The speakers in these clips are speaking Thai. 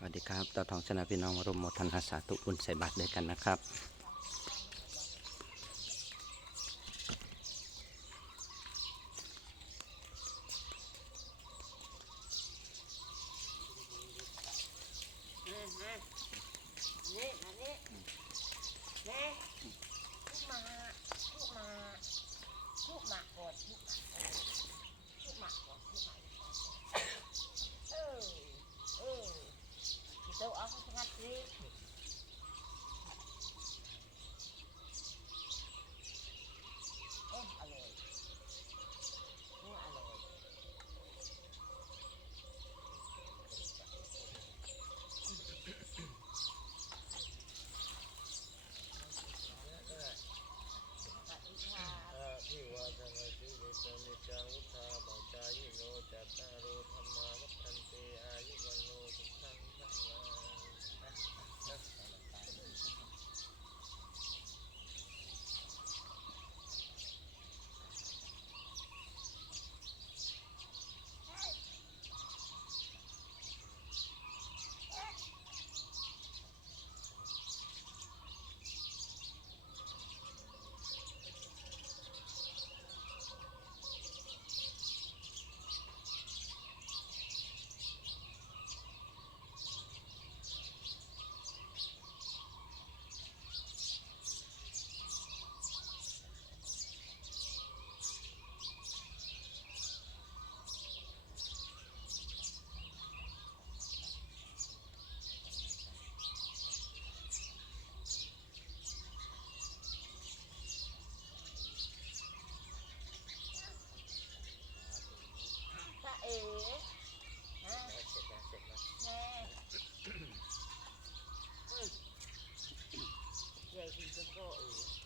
สวัสดีครับต่อทองชนะพี่น้องรวมโมทันหาสาธุบุญใส่บาตรด้วยกันนะครับ นี่มานี่นี่มา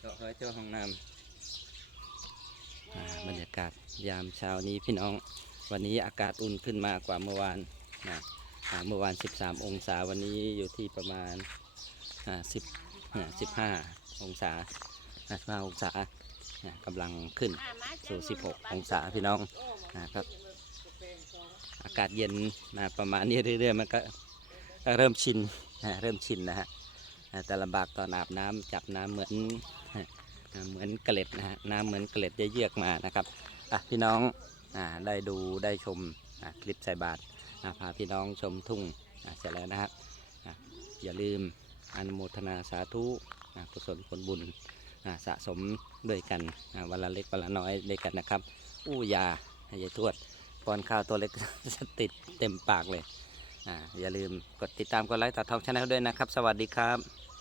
เจาะไว้เจ้าห้องน้ำอ่าบรรยากาศยามเช้านี้พี่น้อง วันนี้อากาศอุ่นขึ้นมากกว่าเมื่อวานนะเมื่อวาน 13 องศาวันนี้อยู่ที่ประมาณอ่า10อ่า15 องศา15องศากำลังขึ้นสู่ 16 องศาพี่น้องนะครับ อากาศเย็นนะประมาณนี้เรื่อยๆมันก็เริ่มชินนะเริ่มชินนะฮะ แต่ลำบากตอนอาบน้ำจับน้ำเหมือนเหมือนเกล็ดนะฮะน้ำเหมือนเกล็ดเยือกมานะครับอะพี่น้องอ่าได้ดูได้ชมคลิปใส่บาตรพาพี่น้องชมทุ่งเสร็จแล้วนะครับอย่าลืมอนุโมทนาสาธุกุศลผลบุญสะสมด้วยกันวันละเล็กวันละน้อยด้วยกันนะครับ อู้ยาให้ยาทวดป้อนข้าวตัวเล็กติดเต็มปากเลยออย่าลืมกดติดตามกดไลค์ตัดทองชาแนลด้วยนะครับ สวัสดีครับ